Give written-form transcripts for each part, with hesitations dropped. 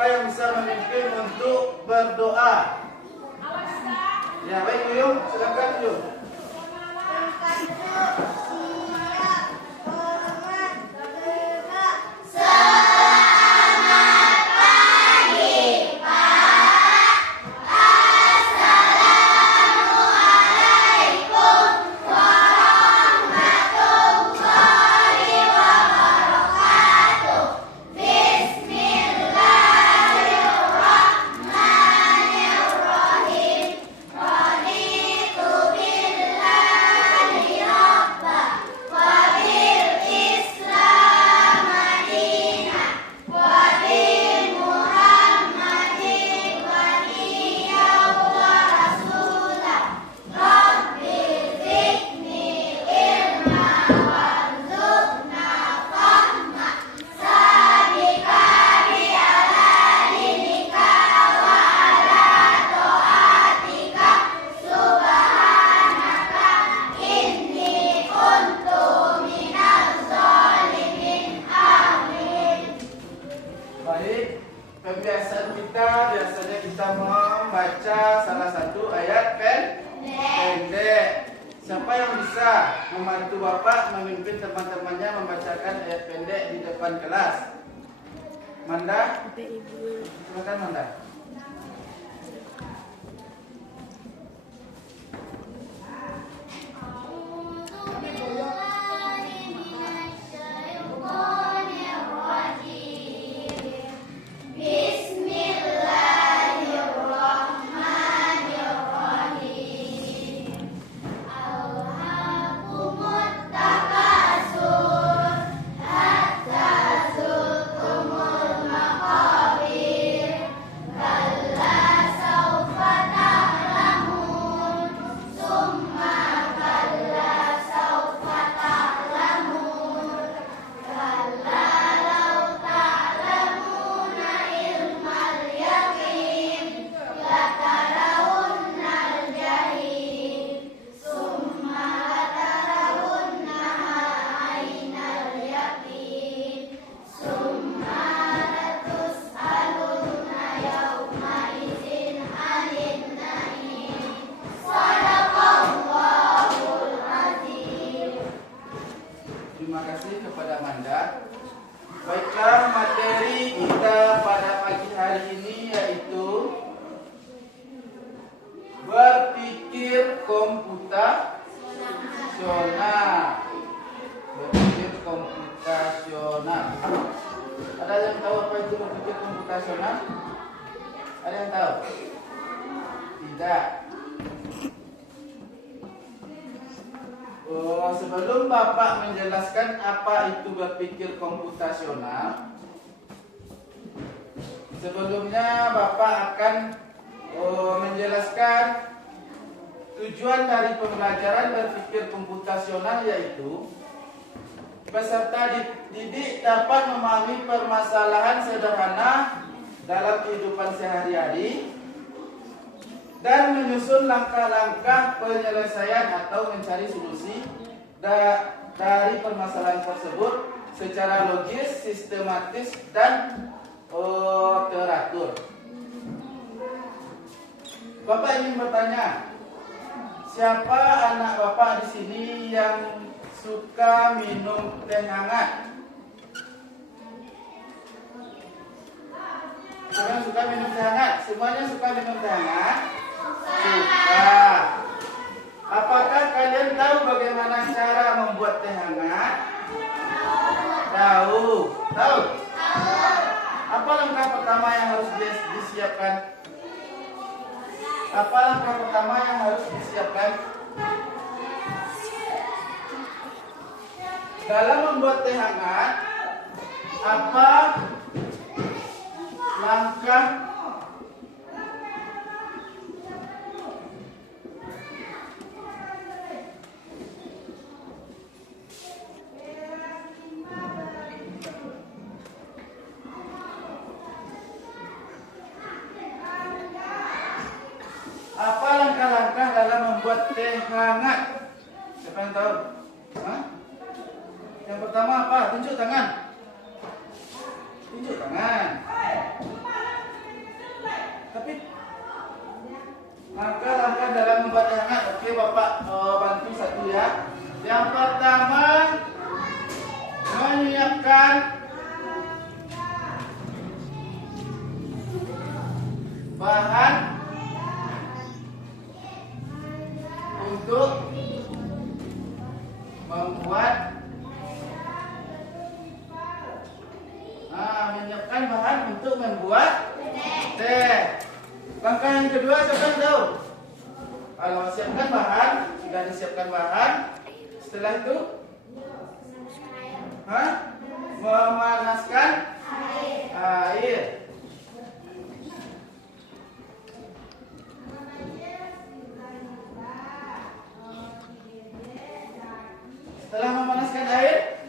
siapa yang bisa memimpin untuk berdoa? Ya, baik Uyung, silakan Uyung. Kebiasaan kita biasanya kita membaca salah satu ayat pendek. Siapa yang bisa membantu Bapak memimpin teman-temannya membacakan ayat pendek di depan kelas? Manda? Silakan Manda. Terima kasih kepada Manda. Baiklah, materi kita pada pagi hari ini yaitu berpikir komputasional. Berpikir komputasional. Ada yang tahu apa itu berpikir komputasional? Ada yang tahu? Tidak. Sebelum Bapak menjelaskan apa itu berpikir komputasional, sebelumnya Bapak akan menjelaskan tujuan dari pembelajaran berpikir komputasional, yaitu peserta didik dapat memahami permasalahan sederhana dalam kehidupan sehari-hari dan menyusun langkah-langkah penyelesaian atau mencari solusi dari permasalahan tersebut secara logis, sistematis, dan teratur. Bapak ingin bertanya, siapa anak Bapak di sini yang suka minum teh hangat? Siapa yang suka minum teh hangat? Semuanya suka minum teh hangat? Suka. Apakah kalian tahu bagaimana cara membuat teh hangat? Tahu. Tahu? Apa langkah pertama yang harus disiapkan? Apa langkah pertama yang harus disiapkan? Dalam membuat teh hangat, apa langkah dalam membuat teh hangat? Siapa yang tahu? Hah? Yang pertama apa? Tunjuk tangan. Tunjuk tangan. Oke, Bapak bantu satu ya. Yang pertama, menyiapkan bahan untuk membuat menyiapkan bahan untuk membuat teh. Langkah yang kedua, siapa yang tahu? Kalau siapkan bahan, sudah disiapkan bahan. Setelah itu, memanaskan air. Setelah memanaskan air,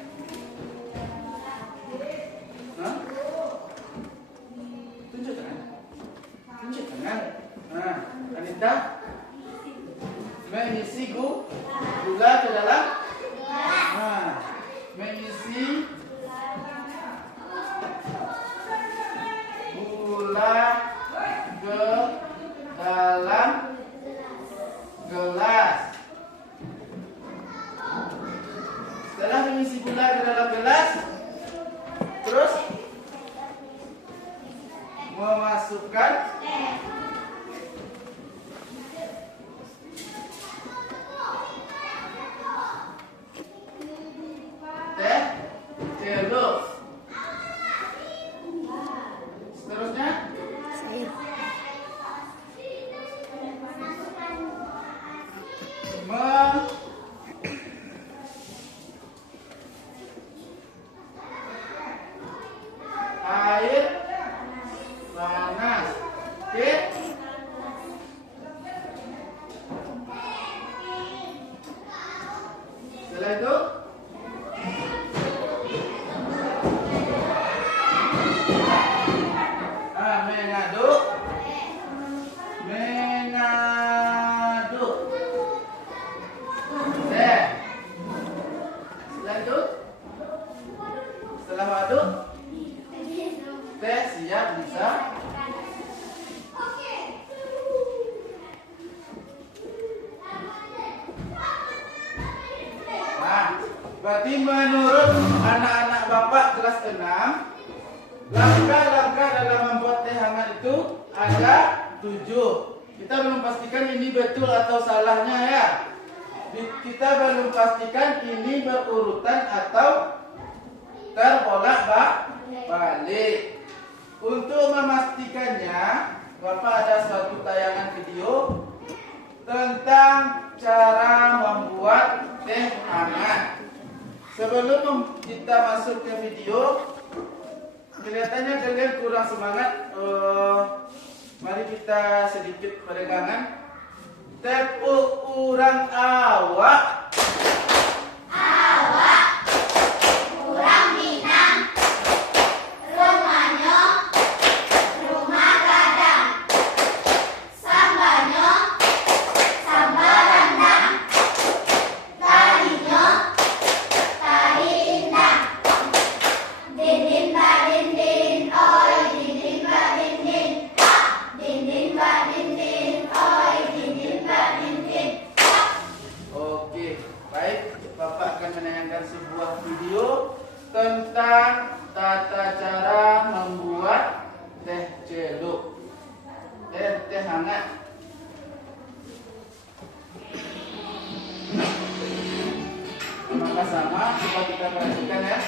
tunjuk tangan. Anita mengisi gula ke dalam. Mengisi gula ke dalam gelas. Setelah mengisi gula ke dalam gelas, terus memasukkan teh celup. Seterusnya air panas. Oke. Setelah itu mengaduk teh. Setelah mengaduk teh siap bisa berarti menurut anak-anak Bapak kelas 6, langkah-langkah dalam membuat teh hangat itu ada 7. Kita belum pastikan ini betul atau salahnya ya. Kita belum pastikan ini berurutan atau terbolak-balik. Untuk memastikannya, Bapak ada suatu tayangan video tentang cara membuat teh hangat. Sebelum kita masuk ke video, kelihatannya kalian kurang semangat. Mari kita sedikit peregangan. Tepuk urang awak. Awak kurang minang. Rumahnya rumah gadang. Sambalnya sambal rendang. Tarinya tari indah. Dinding mbak dinding, oi dinding mbak dinding. Dinding mbak dinding, oi dinding mbak dinding. Oke, baik. Bapak akan menayangkan sebuah video tentang tata cara membuat teh celup, teh hangat. Maka sama, coba kita perhatikan ya.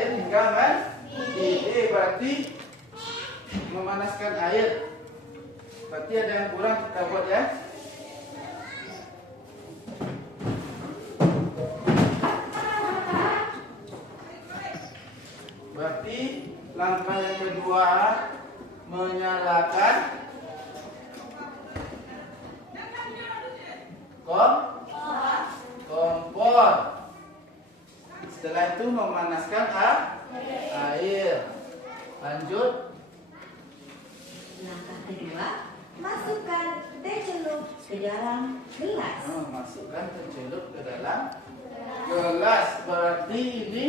air hingga mendidih. Berarti memanaskan air. Berarti ada yang kurang, kita buat ya. Berarti langkah yang kedua menyalakan kompor. Setelah itu memanaskan air. Lanjut. Langkah kedua, masukkan teh celup ke dalam gelas. Masukkan teh celup ke dalam gelas. Berarti ini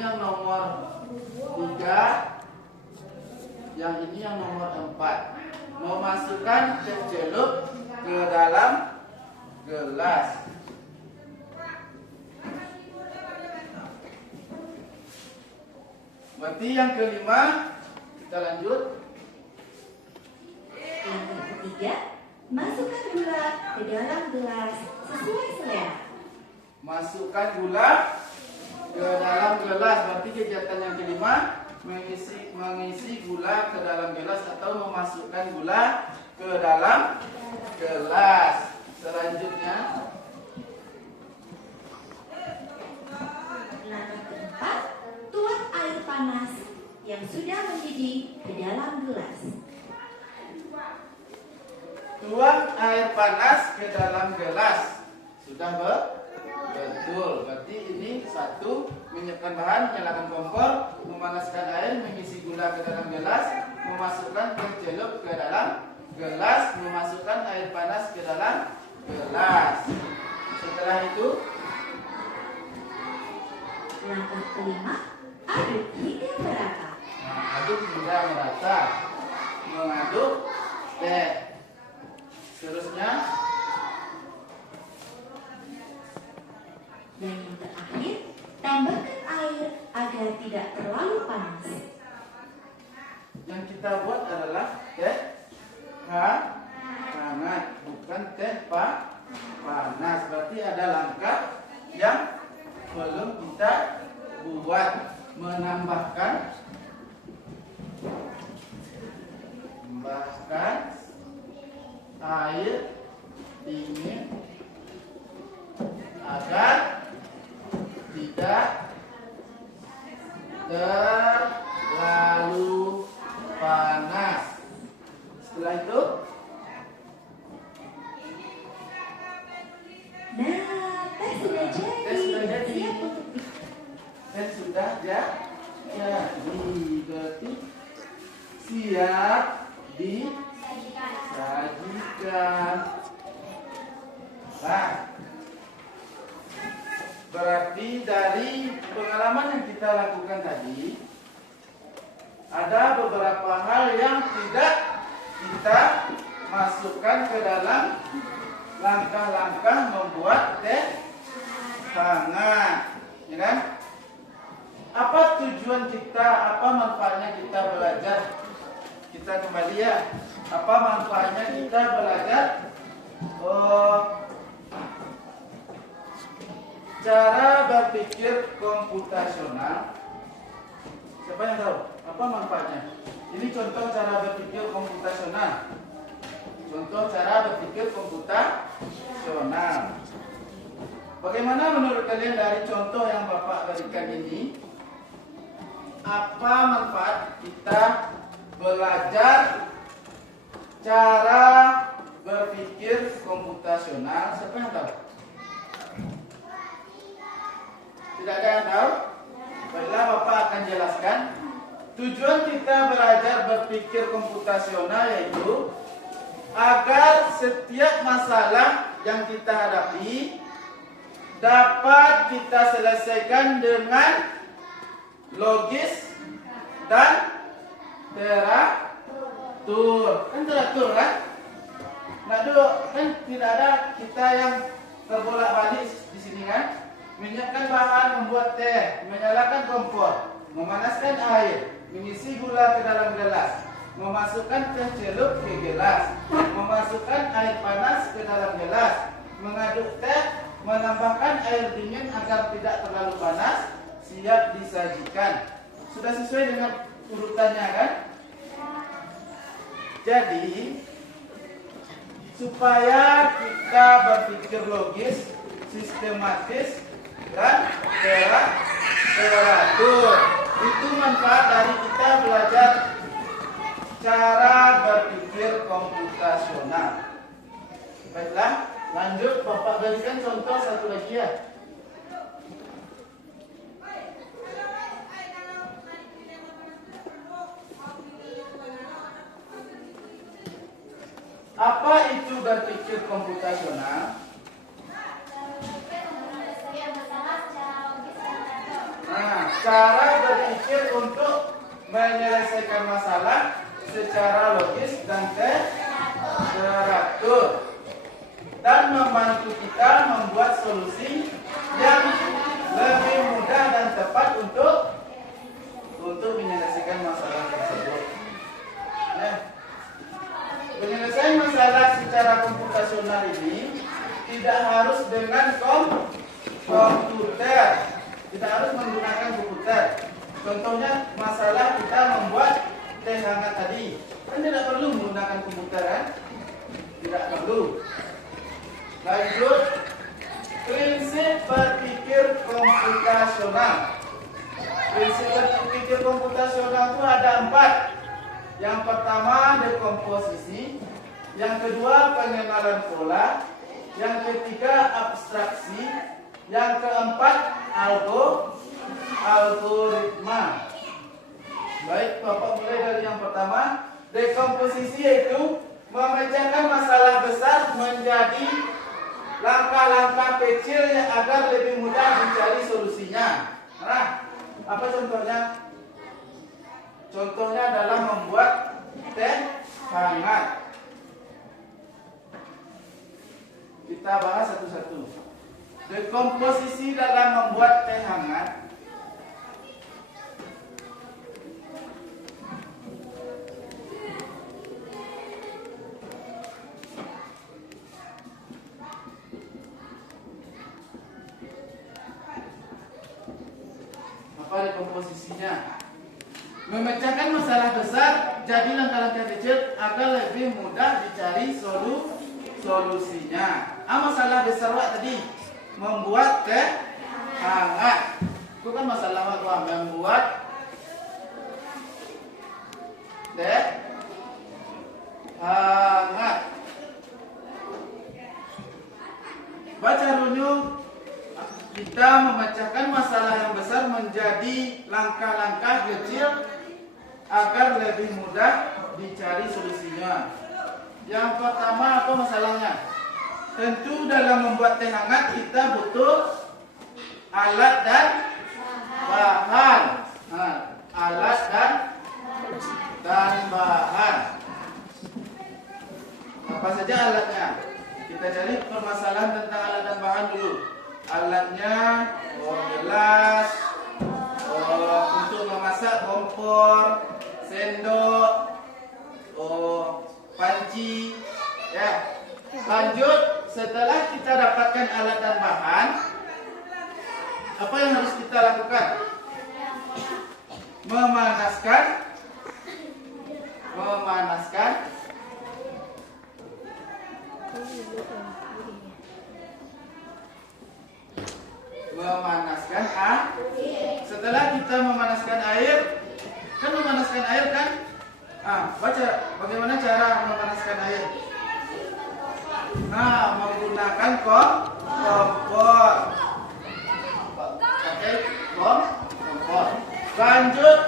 yang nomor 3, yang ini yang nomor 4. Memasukkan teh celup ke dalam gelas. Berarti yang kelima, kita lanjut. Langkah ketiga, masukkan gula ke dalam gelas sesuai selera. Masukkan gula ke dalam gelas. Berarti kegiatan yang kelima mengisi gula ke dalam gelas atau memasukkan gula ke dalam gelas. Selanjutnya, Langkah keempat, tuang air panas yang sudah mendidih ke dalam gelas. tuang air panas ke dalam gelas. Sudah betul. Berarti ini satu, menyiapkan bahan, menyalakan kompor, memanaskan air, mengisi gula ke dalam gelas, memasukkan teh celup ke dalam gelas, memasukkan air panas ke dalam gelas. Setelah itu, Langkah kelima, aduk hingga merata. aduk hingga merata. Mengaduk teh. Seterusnya, Dan yang terakhir, tambahkan air agar tidak terlalu panas. yang kita buat adalah teh hangat, bukan teh panas. Berarti ada langkah yang belum kita buat. Menambahkan air dingin agar tidak terlalu panas. Setelah itu, Nah, teh sudah jadi. Teh sudah jadi. Siap untuk dan sudah jadi. Berarti siap disajikan. Nah, berarti dari pengalaman yang kita lakukan tadi, ada beberapa hal yang tidak kita masukkan ke dalam langkah-langkah membuat teh hangat, ya kan? Apa tujuan kita, apa manfaatnya kita belajar? Kita kembali ya. Apa manfaatnya kita belajar? Cara berpikir komputasional. Siapa yang tahu? Apa manfaatnya? Ini contoh cara berpikir komputasional. Contoh cara berpikir komputasional. Bagaimana menurut kalian dari contoh yang Bapak berikan ini? Apa manfaat kita belajar cara berpikir komputasional? Siapa yang tahu? Tidak ada yang tahu? Baiklah, Bapak akan jelaskan. Tujuan kita belajar berpikir komputasional yaitu agar setiap masalah yang kita hadapi dapat kita selesaikan dengan logis dan teratur. Kan teratur kan? Nah dulu kan tidak ada kita yang terbolak-balik di sini kan? Menyiapkan bahan, membuat teh, menyalakan kompor, memanaskan air, mengisi gula ke dalam gelas, memasukkan teh celup ke gelas, memasukkan air panas ke dalam gelas, mengaduk teh, menambahkan air dingin agar tidak terlalu panas. siap disajikan. Sudah sesuai dengan urutannya kan? Jadi supaya kita berpikir logis, sistematis, dan teratur. Itu manfaat dari kita belajar cara berpikir komputasional. Baiklah, lanjut. Bapak berikan contoh satu lagi ya. Apa itu berpikir komputasional? Nah, cara berpikir untuk menyelesaikan masalah secara logis dan teratur, dan membantu kita membuat solusi yang lebih mudah dan tepat untuk menyelesaikan masalah tersebut. Nah, penyelesaian masalah secara komputasional ini tidak harus dengan komputer, tidak harus menggunakan komputer. Contohnya masalah kita membuat teh hangat tadi, kan tidak perlu menggunakan komputer kan? Tidak perlu. Lanjut, prinsip berpikir komputasional. Prinsip berpikir komputasional itu ada 4. Yang pertama dekomposisi, yang kedua pengenalan pola, yang ketiga abstraksi, yang keempat algoritma. Baik, Bapak mulai dari yang pertama. Dekomposisi yaitu memecahkan masalah besar menjadi langkah-langkah kecil yang agar lebih mudah mencari solusinya. Nah, apa contohnya? Contohnya adalah membuat teh hangat. Kita bahas satu-satu. Dekomposisi dalam membuat teh hangat. Apa dekomposisinya? Memecahkan masalah besar jadi langkah-langkah kecil agar lebih mudah dicari solusinya. Masalah besar wak tadi membuat teh hangat. Itu kan masalah wak, membuat teh hangat. Baca runyung. Kita memecahkan masalah yang besar menjadi langkah-langkah kecil agar lebih mudah dicari solusinya. Yang pertama, apa masalahnya? Tentu dalam membuat teh hangat kita butuh alat dan bahan. Nah, alat dan bahan. Apa saja alatnya? Kita cari permasalahan tentang alat dan bahan dulu. Alatnya, gelas, untuk memasak kompor, sendok, panci, ya. Lanjut, setelah kita dapatkan alat dan bahan, apa yang harus kita lakukan? Memanaskan air. Setelah kita memanaskan air, baca bagaimana cara memanaskan air. Menggunakan kompor. Pakai kompor. Lanjut,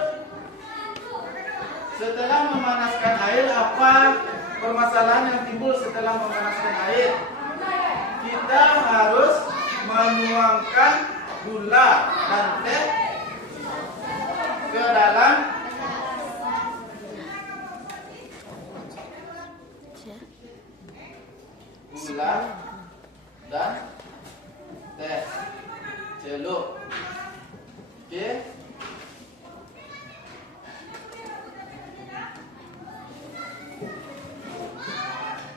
setelah memanaskan air, apa permasalahan yang timbul setelah memanaskan air? Kita harus menuangkan gula dan teh ke dalam gula dan teh celup. Oke.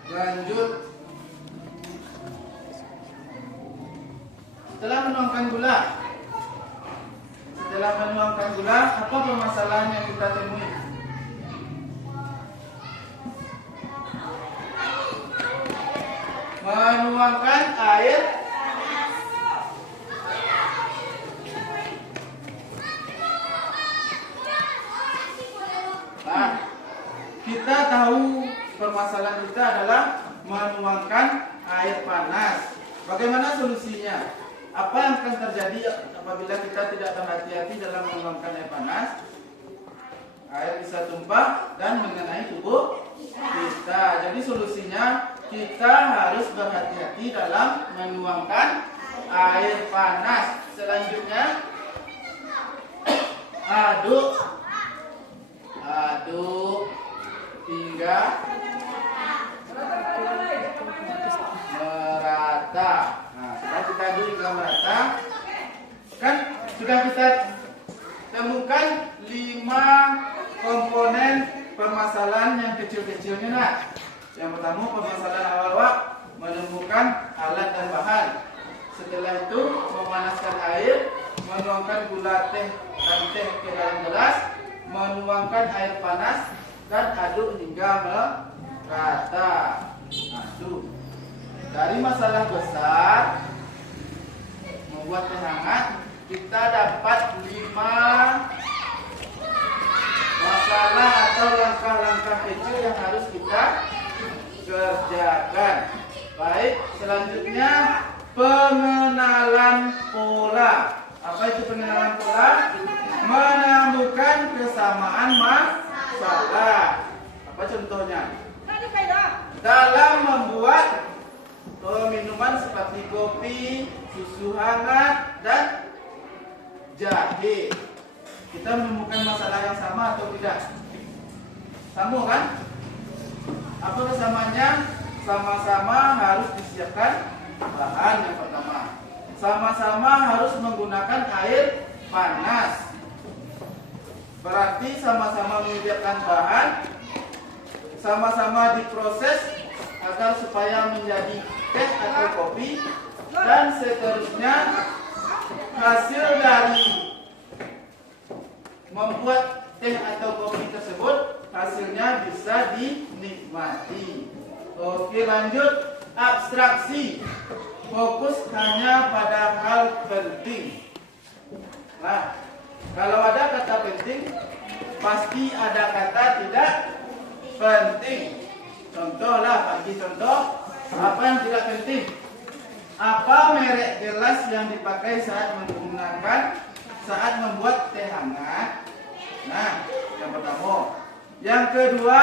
Lanjut, setelah menuangkan gula, Setelah menuangkan gula, apa permasalahan yang kita temui? Menuangkan air. Nah, kita tahu permasalahan kita adalah menuangkan air panas. Bagaimana solusinya? Apa yang akan terjadi apabila kita tidak berhati-hati dalam menuangkan air panas? Air bisa tumpah dan mengenai tubuh kita. Jadi solusinya kita harus berhati-hati dalam menuangkan air panas. Selanjutnya aduk hingga merata. Nah, setelah kita aduk hingga merata, kan sudah kita temukan 5 komponen permasalahan yang kecil-kecilnya. Nah, yang pertama permasalahan awal menemukan alat dan bahan. Setelah itu memanaskan air, menuangkan gula teh dan teh ke dalam gelas, menuangkan air panas dan aduk hingga merata. Aduk. Dari masalah besar membuat teh hangat, kita dapat 5 masalah atau langkah-langkah kecil yang harus kita kerjakan. Baik, selanjutnya pengenalan pola. Apa itu pengenalan pola? Menemukan kesamaan masalah. Apa contohnya? Dalam membuat minuman seperti kopi, susu hangat, dan jahe, kita menemukan masalah yang sama atau tidak? Sama kan? Apa kesamaannya? Sama-sama harus disiapkan bahan yang pertama. Sama-sama harus menggunakan air panas. Berarti sama-sama menyediakan bahan, sama-sama diproses agar supaya menjadi teh atau kopi, dan seterusnya hasil dari membuat teh atau kopi tersebut hasilnya bisa dinikmati. Oke, lanjut. Abstraksi. Fokus hanya pada hal penting. Nah, kalau ada kata penting, pasti ada kata tidak penting. Contohlah, bagi contoh, apa yang tidak penting? Apa merek gelas yang dipakai saat membuat teh hangat? Nah, yang pertama. Yang kedua,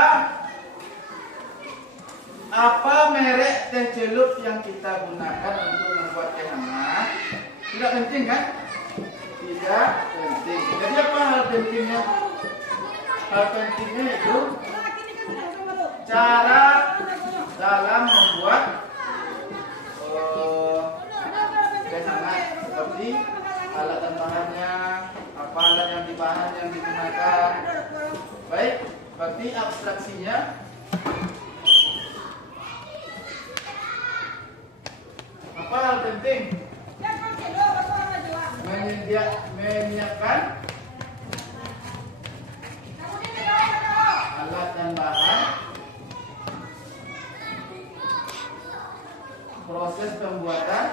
apa merek teh celup yang kita gunakan untuk membuat teh hangat? Tidak penting kan? Tidak penting. Jadi apa hal pentingnya? Hal pentingnya itu cara dalam membuat teh hangat, seperti alat dan bahannya, apa alat yang digunakan. Baik, berarti abstraksinya apa hal penting? Menyiapkan alat dan bahan, proses pembuatan,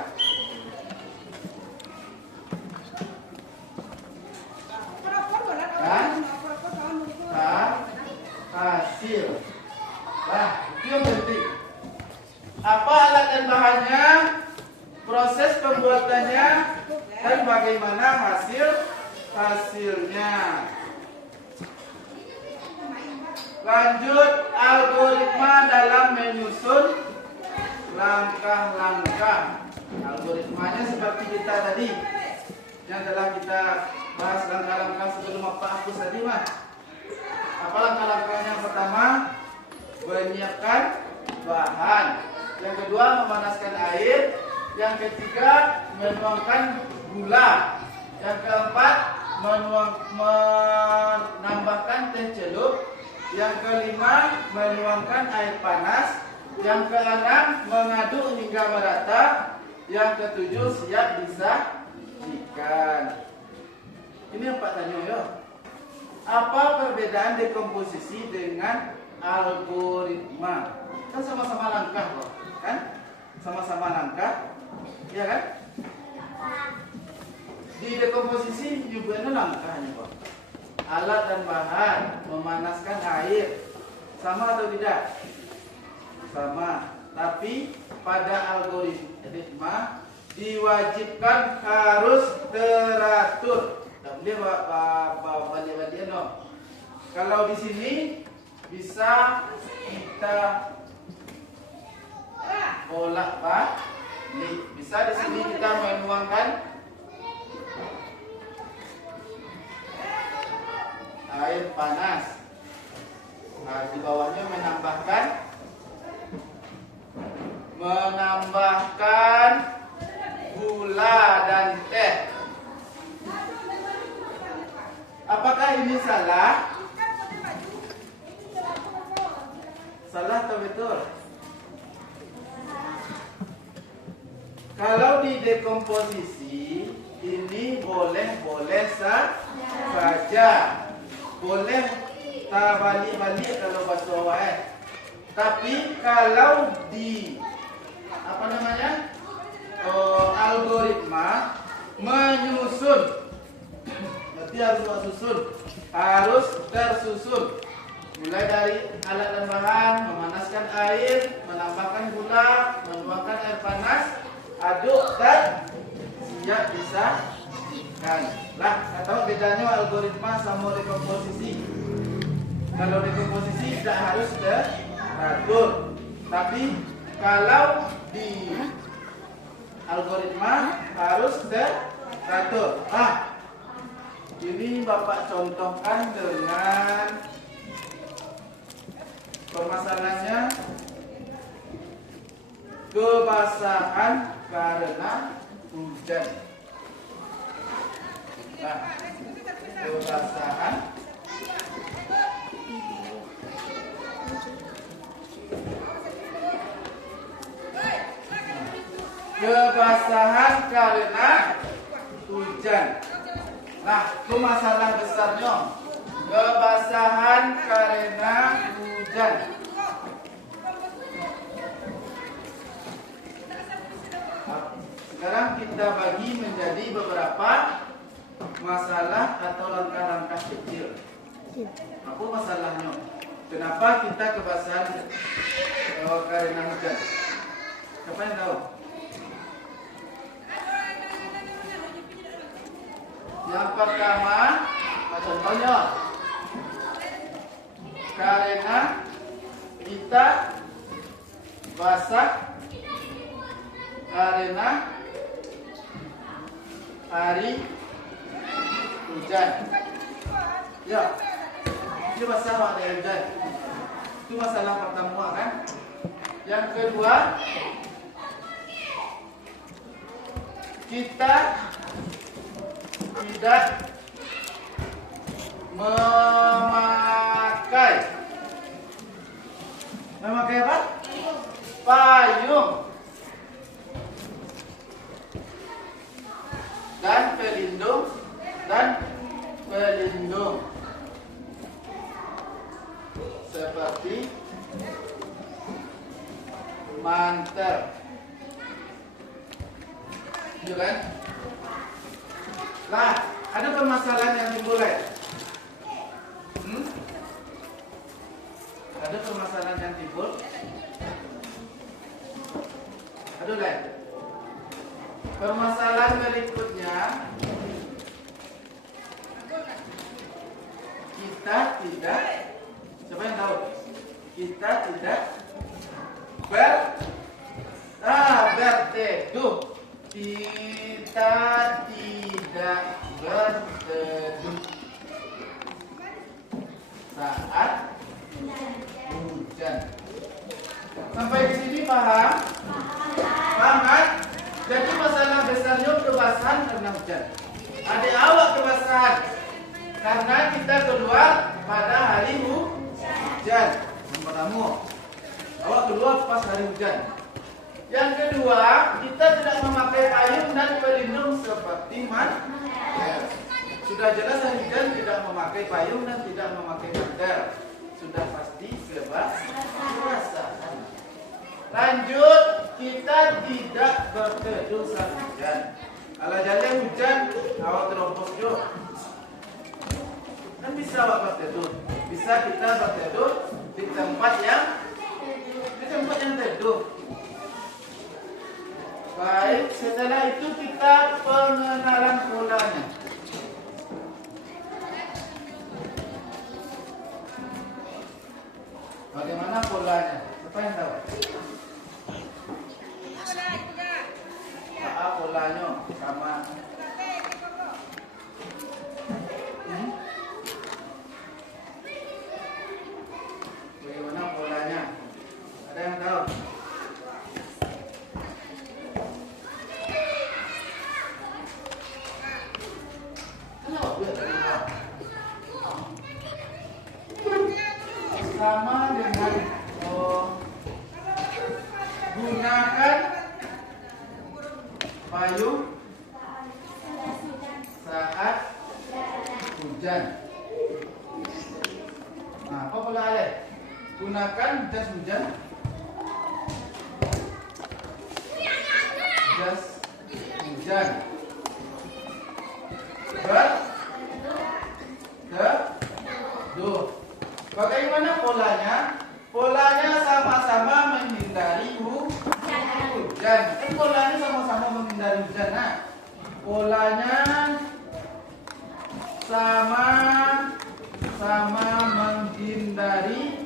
dan hasil. Nah, itu yang penting. Apa alat dan bahannya, proses pembuatannya, dan bagaimana hasilnya. Lanjut, algoritma dalam menyusun langkah-langkah. Algoritmanya seperti kita tadi yang telah kita bahas, langkah-langkah sebelum apa hapus tadi, Mas. Apa langkah-langkahnya? Yang pertama, menyiapkan bahan. Yang kedua, memanaskan air. Yang ketiga, menuangkan gula. Yang keempat, menambahkan teh celup. Yang kelima, menuangkan air panas. Yang keenam, mengaduk hingga merata. Yang ketujuh, siap disajikan. Ini yang Pak tanya ya. Apa perbedaan dekomposisi dengan algoritma? Kan sama-sama langkah kok, kan? Sama-sama langkah, ya kan? Di dekomposisi juga ada langkahnya kok. Alat dan bahan, memanaskan air, sama atau tidak? Sama. Tapi pada algoritma diwajibkan harus teratur. Dia balik-balik no. Kalau di sini bisa kita bolak-balik. Bisa di sini kita menuangkan air panas. Nah, di bawahnya menambahkan gula dan teh. Apakah ini salah? Salah atau betul? Kalau di dekomposisi ini boleh saja. Boleh tak balik-balik kalau bahasa awal. Tapi kalau di algoritma menyusun, berarti harus tersusun. Mulai dari alat dan bahan, memanaskan air, menambahkan gula, menuangkan air panas, aduk dan siap disajikan. Lah, atau bedanya algoritma sama dekomposisi. Kalau dekomposisi tidak harus teratur, tapi kalau di algoritma harus teratur. Ini Bapak contohkan dengan permasalahannya kebasahan karena hujan. Nah, kebasahan karena hujan. Nah, itu masalah besarnya. Kebasahan karena hujan. Sekarang kita bagi menjadi beberapa masalah atau langkah-langkah kecil. Apa masalahnya? Kenapa kita kebasahan karena hujan? Siapa yang tahu? Yang pertama, contohnya, karena kita basah karena hari hujan. Ya, itu basah ada hujan. Itu masalah pertama kan. Yang kedua, kita tidak memakai apa? Payung dan pelindung seperti mantel. Iya kan? Nah, ada permasalahan yang timbul. Ada permasalahan yang timbul. Aduh, permasalahan berikutnya, kita tidak, siapa yang tahu? Kita tidak berteduh. Kita tidak berteduh saat hujan. Sampai di sini paham? Paham kan? Jadi masalah besarnya kebasahan karena hujan. Adik awak kebasahan karena kita keluar pada hari hujan. Yang pertama, awak keluar pas hari hujan. Yang kedua, kita tidak memakai payung dan pelindung seperti mantel. Sudah jelas. hujan tidak memakai payung dan tidak memakai mantel. Sudah pasti kebasahan. Lanjut, kita tidak berteduh saat hujan. Kalau jalan hujan, awak terobos juga. Kan bisa awak berteduh. Bisa kita berteduh di tempat yang teduh. Baik, setelah itu kita pengenalan polanya. Bagaimana polanya? Siapa yang tahu? Polanya sama. Bagaimana polanya? Ada yang tahu? Sama dengan gunakan payung saat hujan. Nah, apa pula Ale? Gunakan jas hujan. Jas hujan. Berteduh. Bagaimana polanya? Polanya sama-sama menghindari hujan. Polanya sama-sama menghindari hujan. Nah, polanya sama-sama menghindari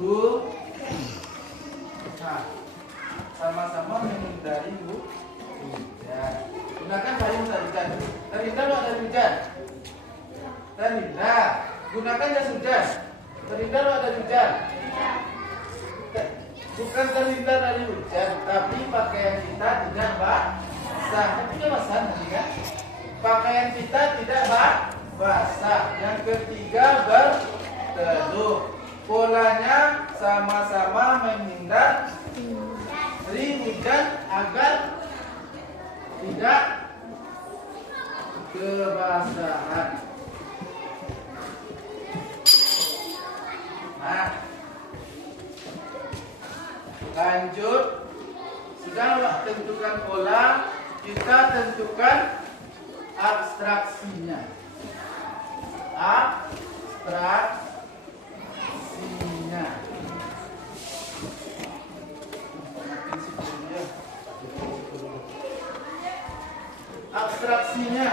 hujan. Nah, sama-sama menghindari hujan. Gunakan payung saat hujan. Terhindar dari hujan. Terhindar. Gunakan jas hujan. Terhindar dari hujan. Bukan terhindar dari hujan, tapi pakaian kita tidak basah. Tidak basah nanti kan? Pakaian kita tidak basah. Yang ketiga berteduh. Polanya sama-sama menghindar dari hujan agar tidak kebasahan. Nah, lanjut. Sudah tentukan pola, kita tentukan abstraksinya. Abstraksinya.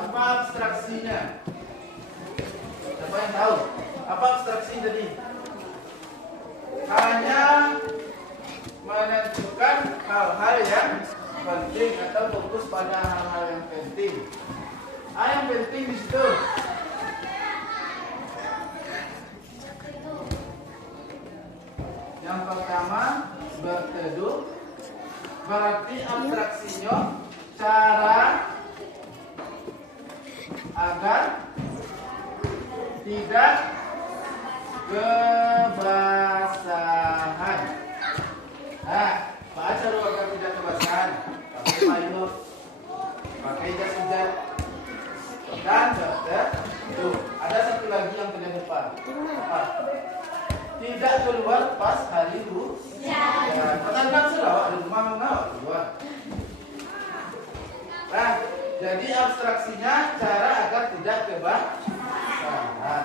Apa abstraksinya? Siapa yang tahu? Apa abstraksi tadi? Hanya menentukan hal-hal yang penting atau fokus pada hal-hal yang penting. Yang penting di situ. Yang pertama berteduh, berarti abstraksinya cara agar tidak kebasahan. Nah, baca dulu agar tidak kebasahan. Pakai payung, pakai jas hujan, dan berteduh. Ada satu lagi yang terlihat depan. Apa? Tidak keluar pas hari hujan. Petandang selawat di rumah mengawak keluar. Nah, jadi abstraksinya cara agar tidak kebasahan.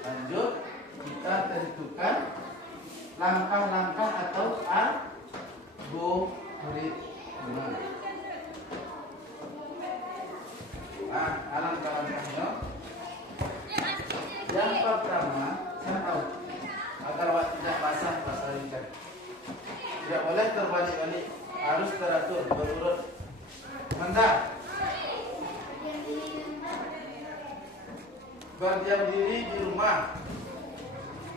Lanjut, kita tentukan langkah-langkah atau algoritma. Nah, langkah-langkahnya. Yang pertama, saya tahu agar awak tidak basah pas hari hujan. Tidak boleh terbalik-balik, harus teratur berurut. Mendang. Berdiam diri di rumah.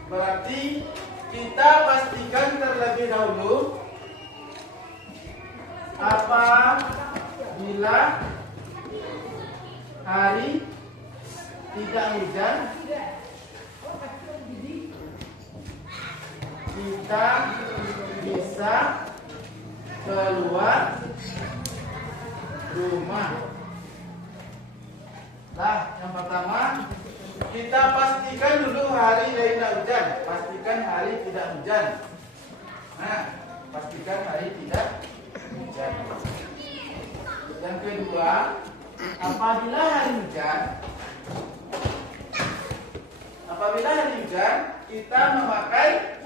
Berarti kita pastikan terlebih dahulu apabila hari tidak hujan, kita bisa keluar rumah. Nah, yang pertama kita pastikan dulu hari tidak hujan. Pastikan hari tidak hujan. Nah, pastikan hari tidak hujan. Yang kedua, apabila hari hujan, kita memakai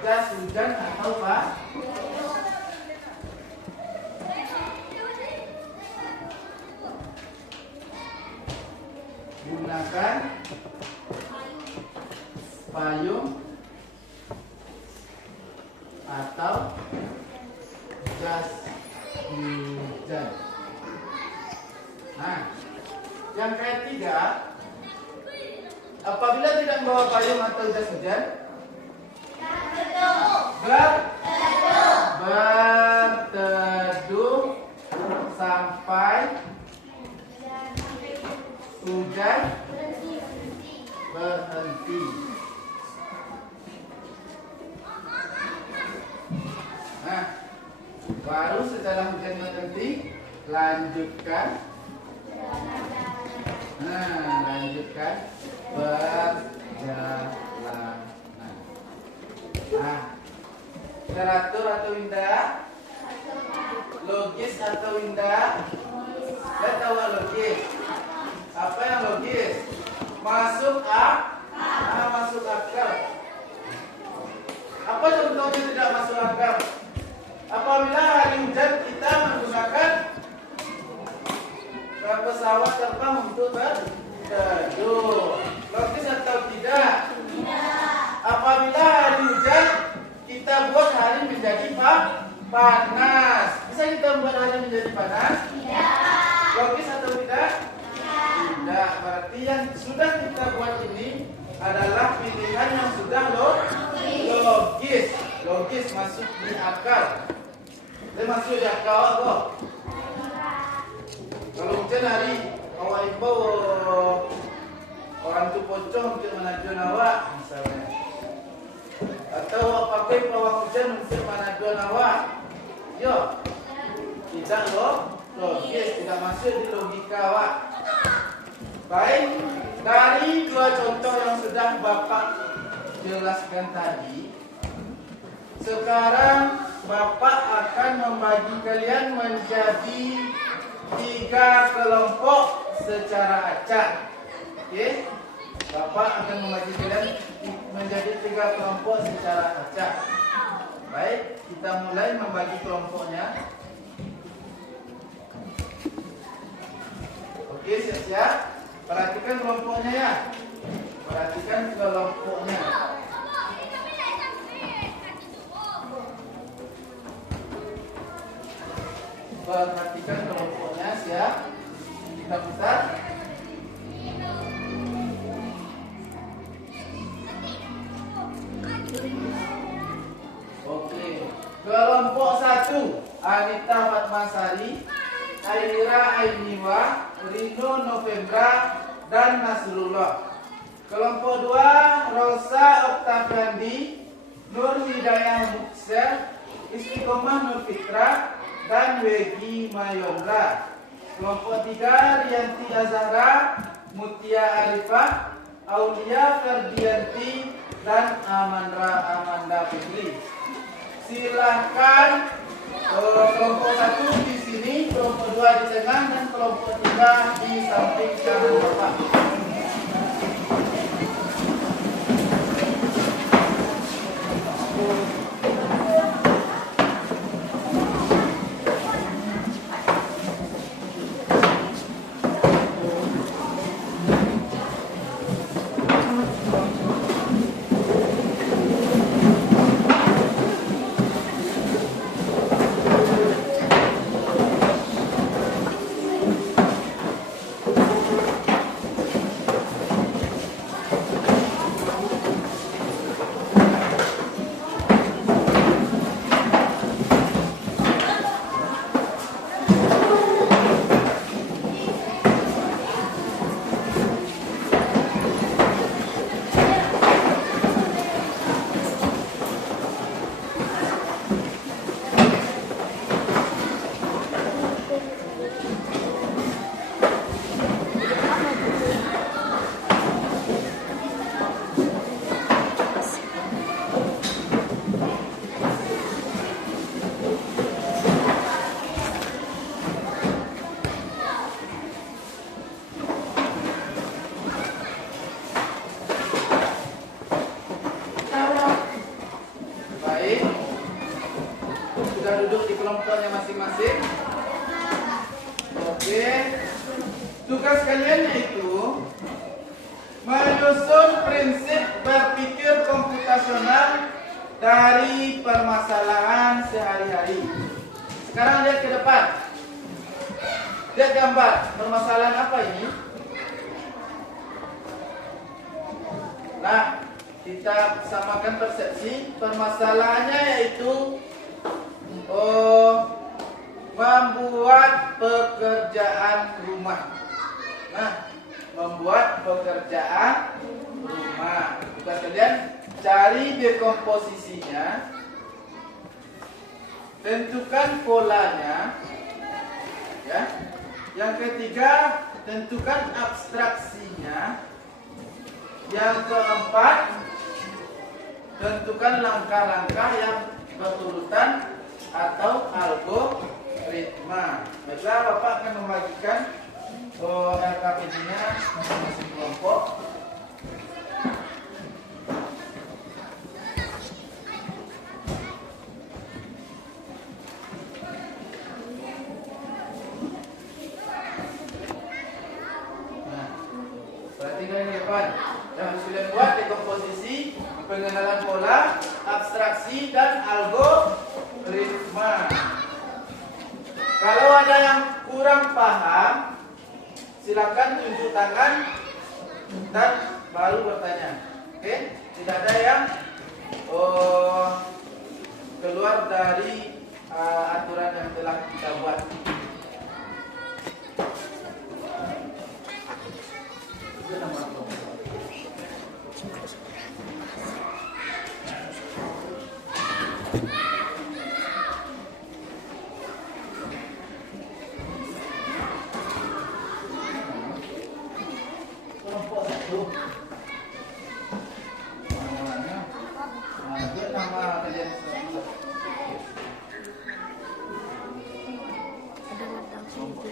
jas hujan atau apa? Gunakan payung atau jas hujan. Nah, yang ketiga, apabila tidak membawa payung atau jas hujan, berteduh sampai hujan berhenti. Nah, baru setelah hujan berhenti, lanjutkan perjalanan. Nah, teratur atau indah? Logis atau indah? Saya tahu logis. Apa yang logis? Masuk akal. Apa contohnya tidak masuk akal? Apabila hari hujan kita menggunakan pesawat terbang untuk berteduh. Logis atau tidak? Apabila hari hujan kita buat hari menjadi panas. Bisa kita buat hari menjadi panas? Logis atau tidak? Tidak. Berarti yang sudah kita buat ini adalah pilihan yang sudah logis. Logis, masuk di akal. Dia masuk di akal apa? Kalau hujan hari awak ibu orang tu pocong untuk menajuan awak misalnya, atau awak pakai pawang hujan untuk menajuan awak, yo tidak logis, tidak masuk di logika awak. Baik, dari dua contoh yang sudah Bapak jelaskan tadi, sekarang Bapak akan membagi kalian menjadi 3 kelompok secara acak. Oke? Bapak akan membagi kalian menjadi 3 kelompok secara acak. Baik, kita mulai membagi kelompoknya. Oke, siap-siap. Perhatikan kelompoknya ya. Perhatikan kelompoknya. Perhatikan kelompoknya, siap. Kita putar. Oke. Kelompok 1, Anita Fatmasari, Aira Ainiwa, Rino Novembra, dan Nasrullah. Kelompok 2, Rosa Oktaviandi, Nur Hidayah Muksel, Istiqomah Nur Fitra, dan Wegi Mayondra. Kelompok 3, Rianti Azahra, Mutia Arifah, Aulia Ferdianti, dan Amanda Fitri. Silahkan kelompok 1 di sini, kelompok 2 di tengah, dan kelompok 3 di samping kanan Bapak. Sudah duduk di kelompoknya masing-masing? Oke. Tugas kalian yaitu menyusun prinsip berpikir komputasional dari permasalahan sehari-hari. Sekarang lihat ke depan. Lihat gambar. Permasalahan apa ini? Nah, kita samakan persepsi. Permasalahannya yaitu membuat pekerjaan rumah. Nah, membuat pekerjaan rumah. Tugas kalian cari dekomposisinya, tentukan polanya, ya. Yang ketiga, tentukan abstraksinya. Yang keempat, tentukan langkah-langkah yang berurutan atau algoritma. Baiklah, Bapak akan membagikan LKPD-nya masing-masing kelompok. Nah, perhatikan di depan. Yang harus kalian buat dekomposisi, pengenalan pola, abstraksi, dan algoritma. Kalau ada yang kurang paham, silakan tunjuk tangan dan baru bertanya. Oke? Tidak ada yang keluar dari aturan yang telah kita buat. Itu nomor 2. Kelompok 1. Namanya nama kalian semua. Kelompok 1.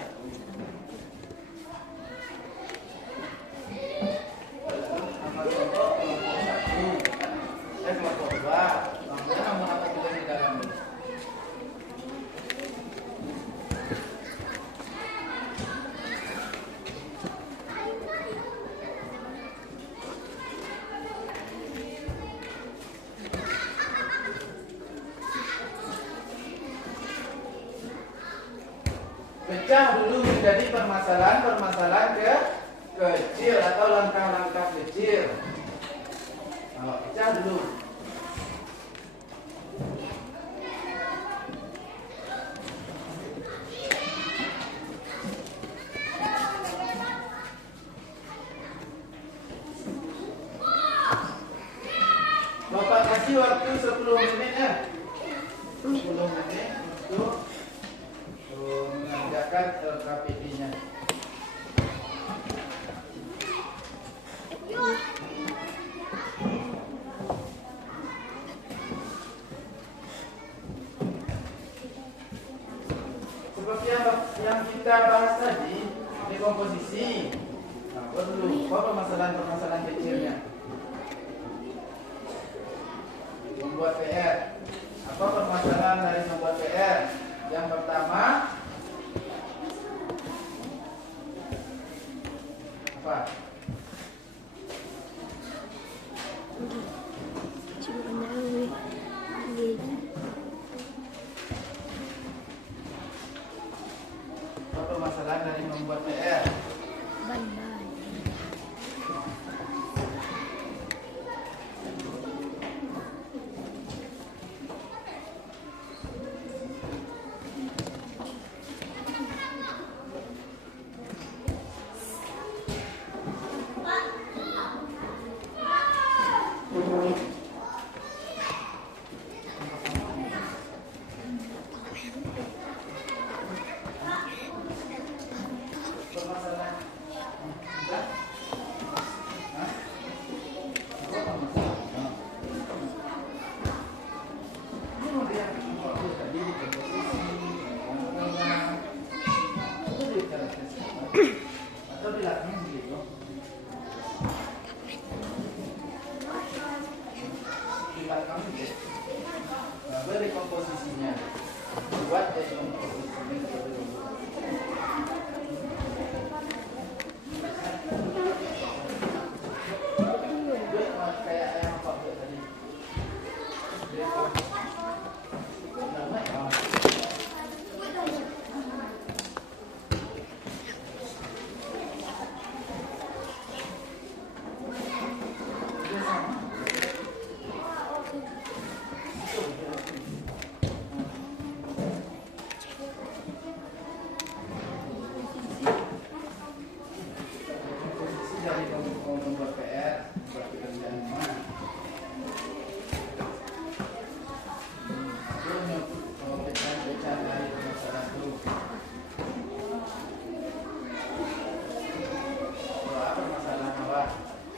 Nama kelompok 1. Kelompok 2. Namanya nama kalian di dalam ini. Pecah dulu menjadi permasalahan kecil atau langkah-langkah kecil. Pecah dulu. Bapak kasih waktu 10 menit ya. 10 menit untuk mengerjakan LKPD-nya. Seperti yang kita bahas tadi, dekomposisi. Nah, apa permasalahan kecilnya? Membuat PR. Apa permasalahan dari membuat PR? Yang pertama, apa? Apa permasalahan dari membuat PR? membuat kayak yang apa tadi? Dari membuat PR, buat pekerjaan rumah. Itu pecahan dari masalah itu. Apa masalah apa?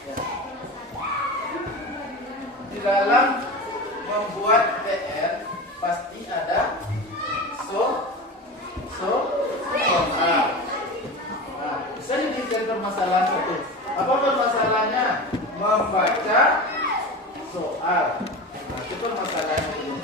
Ya. Di dalam membuat PR pasti ada soal. Nah, bisa dijadikan permasalahan satu. Apa permasalahannya? Membaca soal. Nah, itu permasalahannya ini.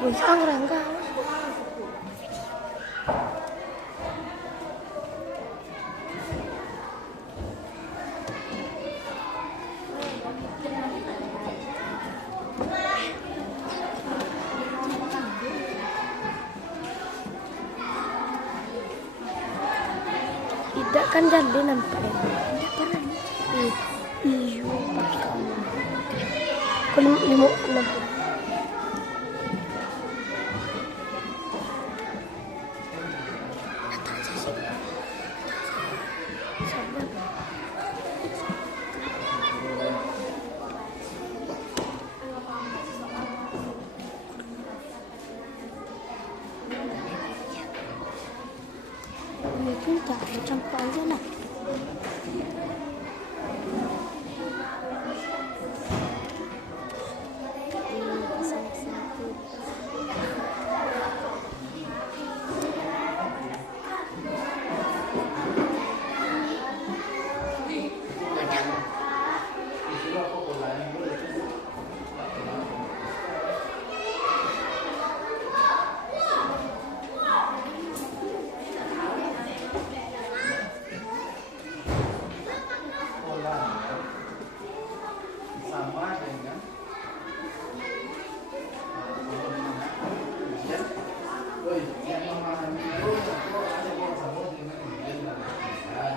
Buổi xong là không cao. Tidak kan jadi nampak. Iyo. Kalau lima enam. Mungkin tak campur aja lah. Sama dengan yang memahami itu ada yang sama dengan yang melakukan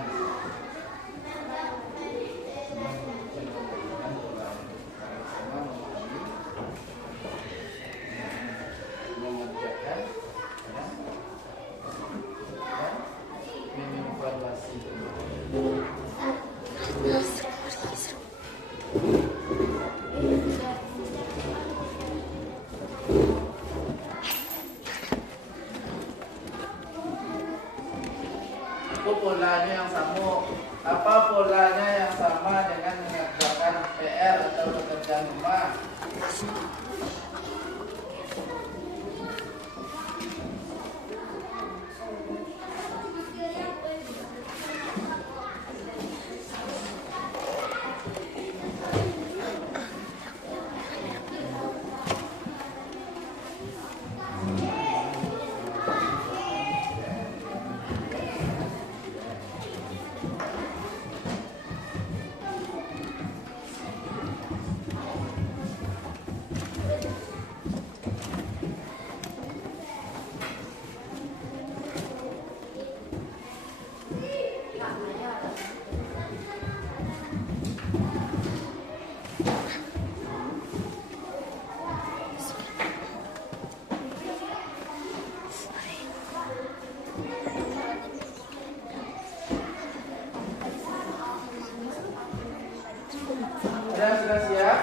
mengerjakan dan mengevaluasi. Polanya yang sama. Apa polanya yang sama dengan mengerjakan PR atau pekerjaan rumah? Ada sudah siap?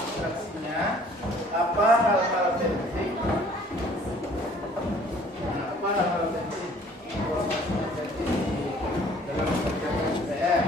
Abstraksinya apa hal-hal penting? Apa hal-hal penting? Informasi yang penting dalam mengerjakan PR.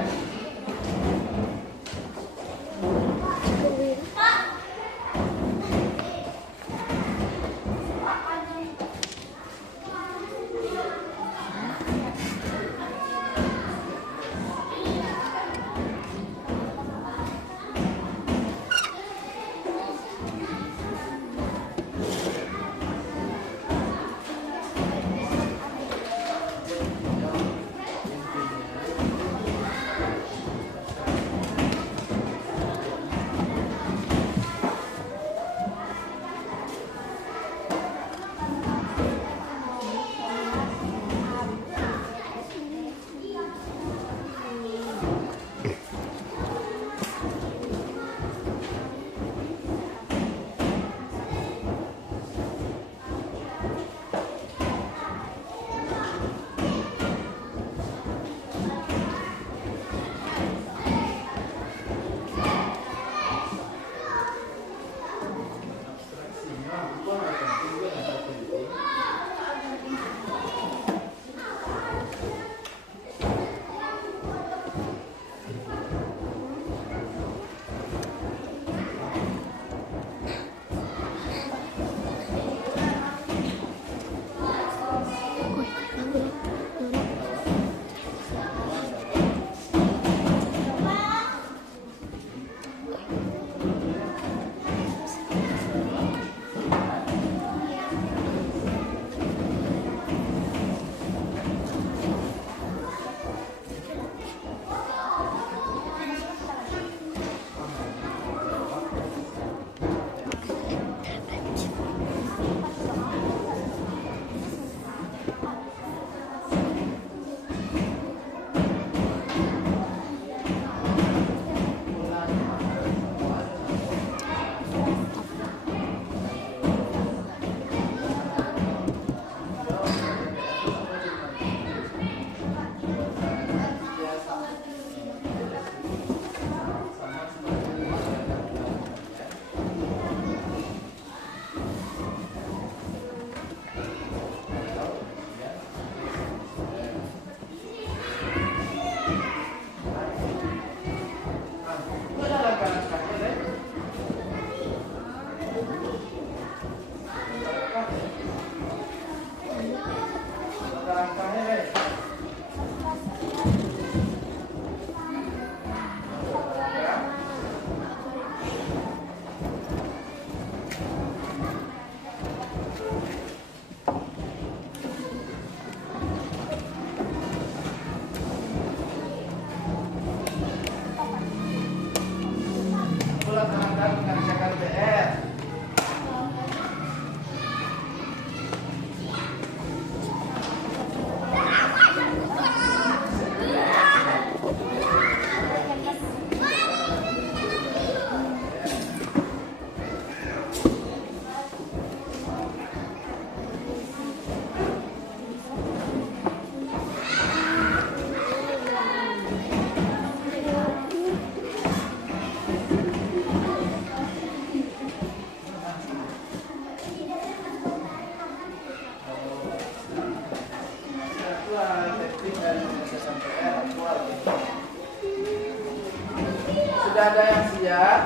Sudah ada yang siap?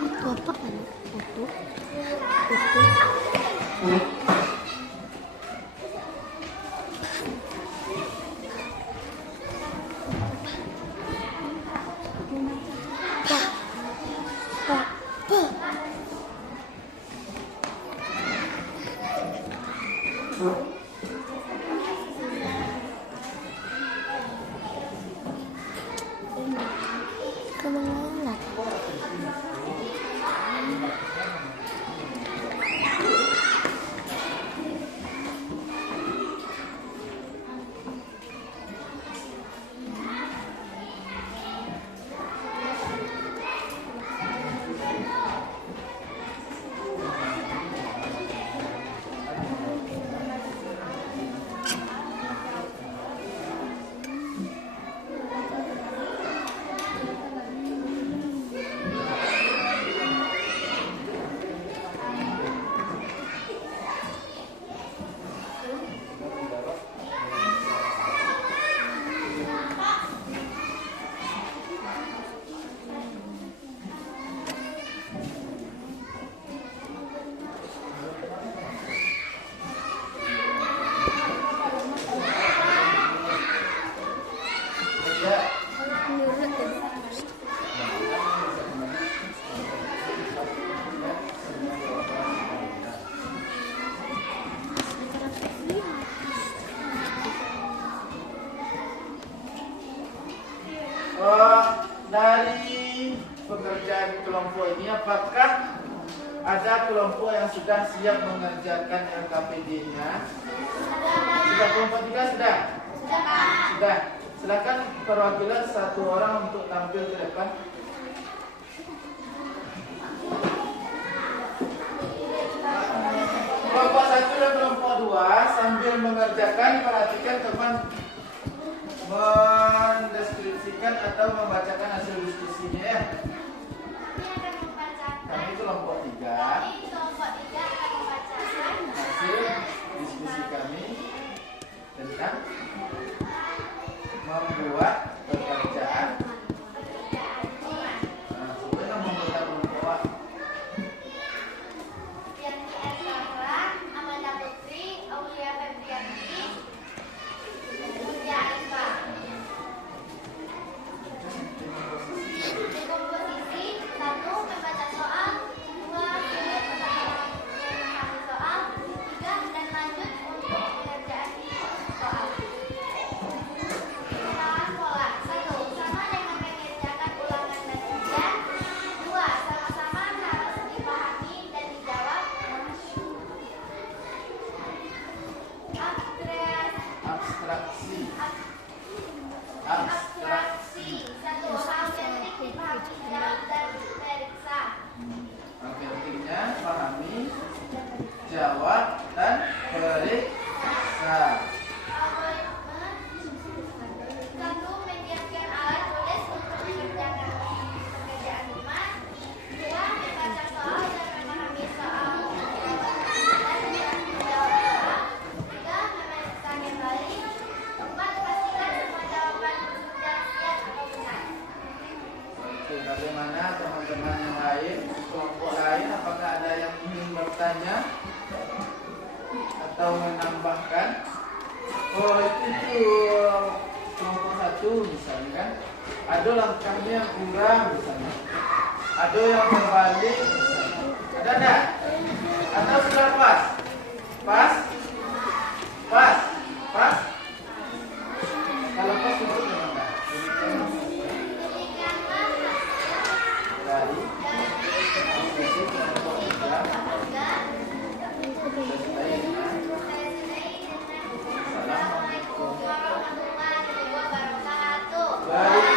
Itu apa kan? Foto. Foto. Kemana? Dari pekerjaan kelompok ini, apakah ada kelompok yang sudah siap mengerjakan LKPD-nya? Sudah kelompok 3 sudah? Sudah. Silakan perwakilan satu orang untuk tampil ke depan. Kelompok 1 dan kelompok 2 sambil mengerjakan, perhatikan teman mendeskripsikan atau membacakan hasil diskusinya ya. Kami kelompok 3 hasil diskusi kami tentang membuat pekerjaan. Nah, sebenarnya membuat kelompok abstraksi. Satu hal yang dipahami dalam dan diperiksa. Pentingnya pahami, jawab, dan periksa. Satu, menyiapkan alat tulis untuk mengerjakan pekerjaan rumah. Dua, membaca soal dan memahami soal. Dan menjawab soal. Tiga, memeriksa kembali. Empat, pastikan semua jawaban sudah siap atau benar. Oke, bagaimana teman-teman yang lain, kelompok lain, apakah ada yang ingin bertanya atau menambahkan? Oh, itu kelompok 1 misalnya kan, ada langkahnya yang kurang misalnya, ada yang berbalik misalnya. Ada enggak? Atau sudah pas? Pas? Pas? Pas? Kalau pas itu gimana? Dari diskusi kelompok 3. Assalamualaikum warahmatullahi wabarakatuh. Baik,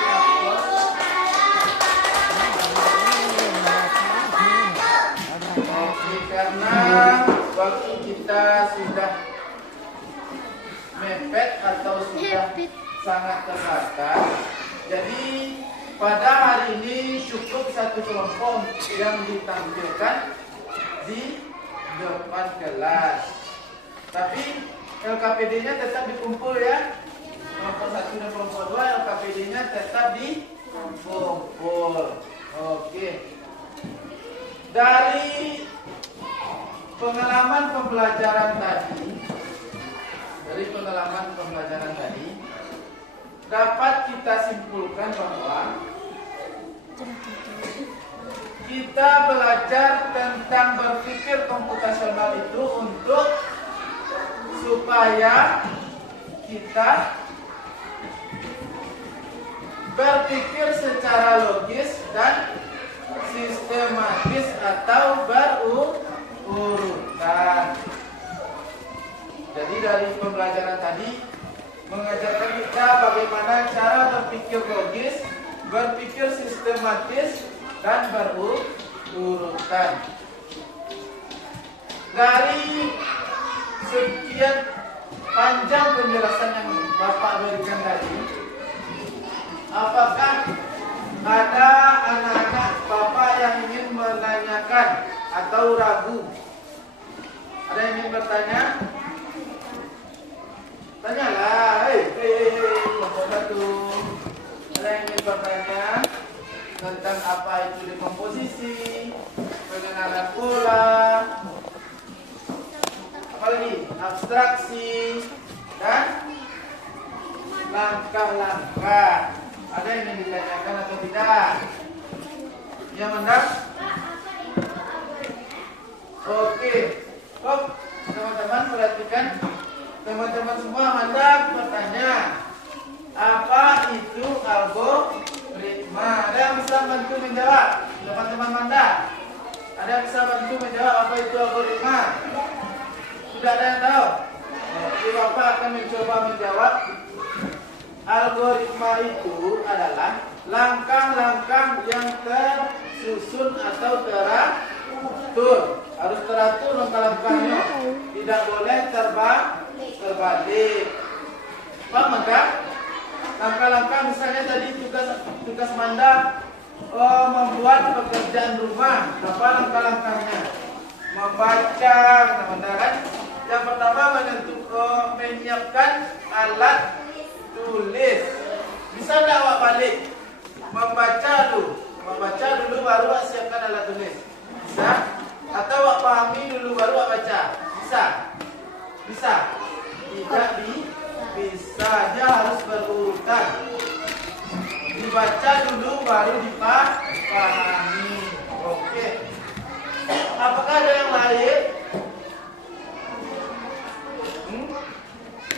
Oke, karena waktu kita sudah mepet atau sudah sangat terbatas. Jadi pada hari ini cukup satu kelompok yang ditampilkan di depan kelas. Tapi LKPD-nya tetap dikumpul ya. Kelompok 1 dan kelompok 2 LKPD-nya tetap dikumpul. Oke. Dari pengalaman pembelajaran tadi, dapat kita simpulkan bahwa kita belajar tentang berpikir komputasional itu untuk supaya kita berpikir secara logis dan sistematis atau berurutan. Jadi dari pembelajaran tadi mengajarkan kita bagaimana cara berpikir logis, berpikir sistematis, dan berurutan. Dari sekian panjang penjelasan yang Bapak berikan tadi, apakah ada anak-anak Bapak yang ingin menanyakan atau ragu? Ada yang ingin bertanya? Tanyalah, kelompok 1. Ada yang ingin bertanya tentang apa itu dekomposisi, pengenalan pola, apalagi abstraksi, dan langkah-langkah. Ada yang ingin ditanyakan atau tidak? Yang mendap? Oke. Teman-teman perhatikan. Teman-teman semua hendak bertanya, apa itu algoritma? Ada yang bisa bantu menjawab? Teman-teman Manda, ada yang bisa bantu menjawab apa itu algoritma? Sudah ada yang tahu? Oke, Bapak akan mencoba menjawab. Algoritma itu adalah langkah-langkah yang tersusun atau teratur. Harus teratur langkah-langkahnya. Tidak boleh terbalik. Paham enggak? Langkah-langkah misalnya tadi tugas Manda membuat pekerjaan rumah. Apa langkah-langkahnya? Membaca, Manda kan? Yang pertama menyiapkan alat tulis. Bisa enggak awak balik? Membaca dulu baru awak siapkan alat tulis. Bisa? Atau awak pahami dulu baru awak baca? Bisa? Tidak bisa. Dia harus berurutan. Dibaca dulu baru dipahami. Oke. Apakah ada yang lain?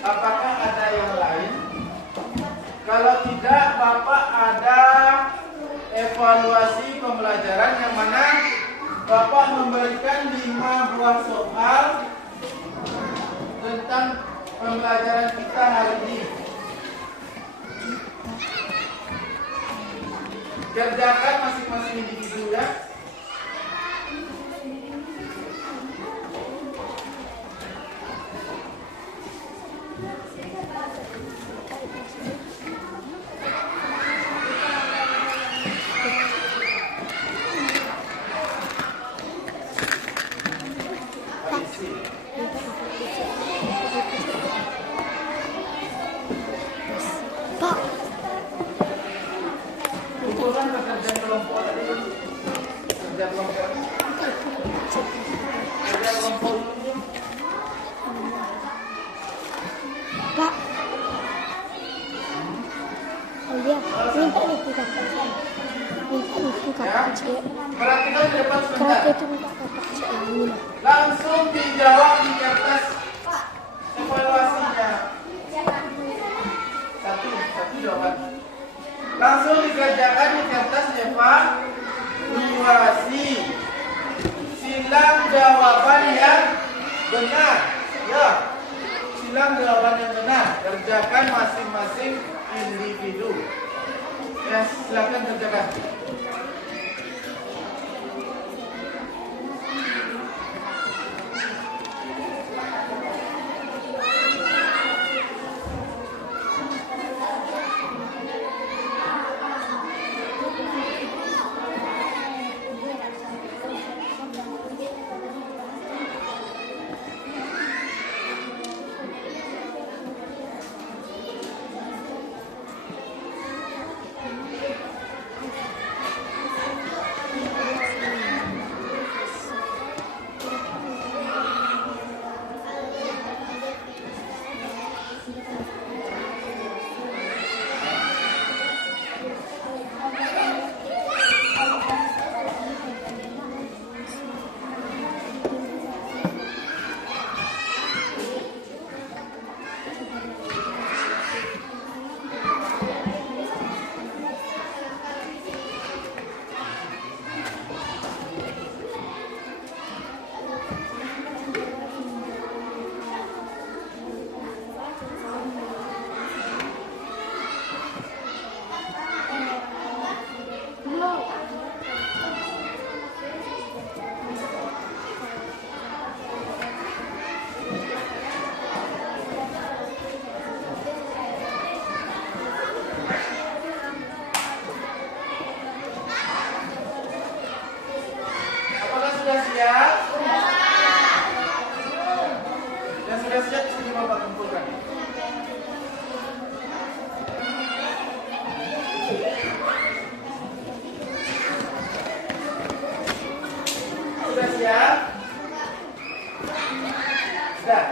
Apakah ada yang lain? Kalau tidak, Bapak ada evaluasi pembelajaran yang mana Bapak memberikan 5 buah soal tentang pembelajaran kita hari ini. Kerjakan masing-masing individu ya. Pak, Kumpulkan pekerjaan kelompok tadi. Kerja kelompok. Kerja kelompok dulu. Pak. Oh iya, minta nih kakak. Minta nih kakak cek. Perhatikan di depan sebentar. Kakak itu minta kakak cek ini lah. Langsung dijawab di kertas evaluasinya. Satu jawaban. Langsung dikerjakan di kertas evaluasi. Silang jawaban yang benar. Ya, silang jawaban yang benar. Kerjakan masing-masing individu. Ya, silakan kerjakan. Apakah sudah siap? Yang sudah siap sini Bapak kumpulkan. Sudah siap? Sudah.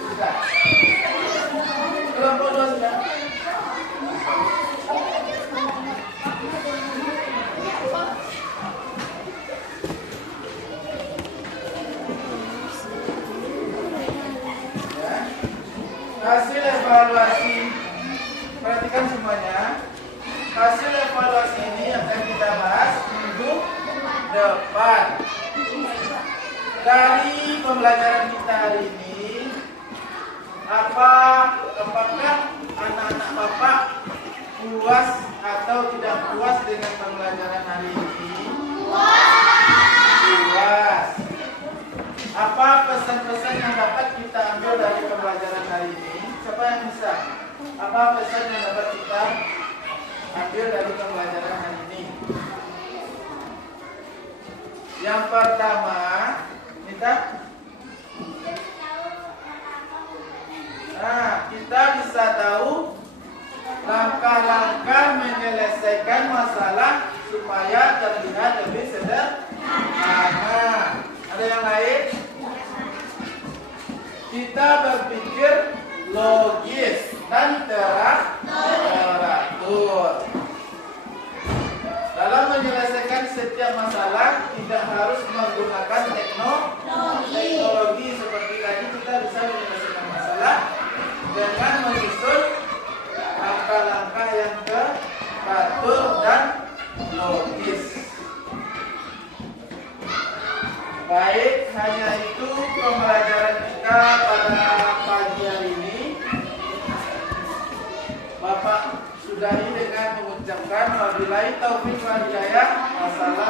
Sudah. Kelompok 2 sudah. Ya. Hasil evaluasi, perhatikan semuanya. Hasil evaluasi ini akan kita bahas minggu depan. Dari pembelajaran kita hari ini, apakah anak-anak Bapak puas atau tidak puas dengan pembelajaran hari ini? Puas. Apa pesan-pesan yang dapat kita ambil dari pembelajaran hari ini? Siapa yang bisa? Apa pesan yang dapat kita ambil dari pembelajaran hari ini? Yang pertama, Nita. Kita bisa tahu langkah-langkah menyelesaikan masalah supaya terlihat lebih sederhana. Ada yang lain? Kita berpikir logis dan teratur. Dalam menyelesaikan setiap masalah tidak harus menggunakan teknologi seperti tadi. Kita bisa menyelesaikan masalah dengan menyusun langkah-langkah yang teratur dan logis. Baik, hanya itu pembelajaran kita pada pagi hari ini. Bapak sudahi dengan mengucapkan wabillahi taufiq wal hidayah. Wassalamualaikum.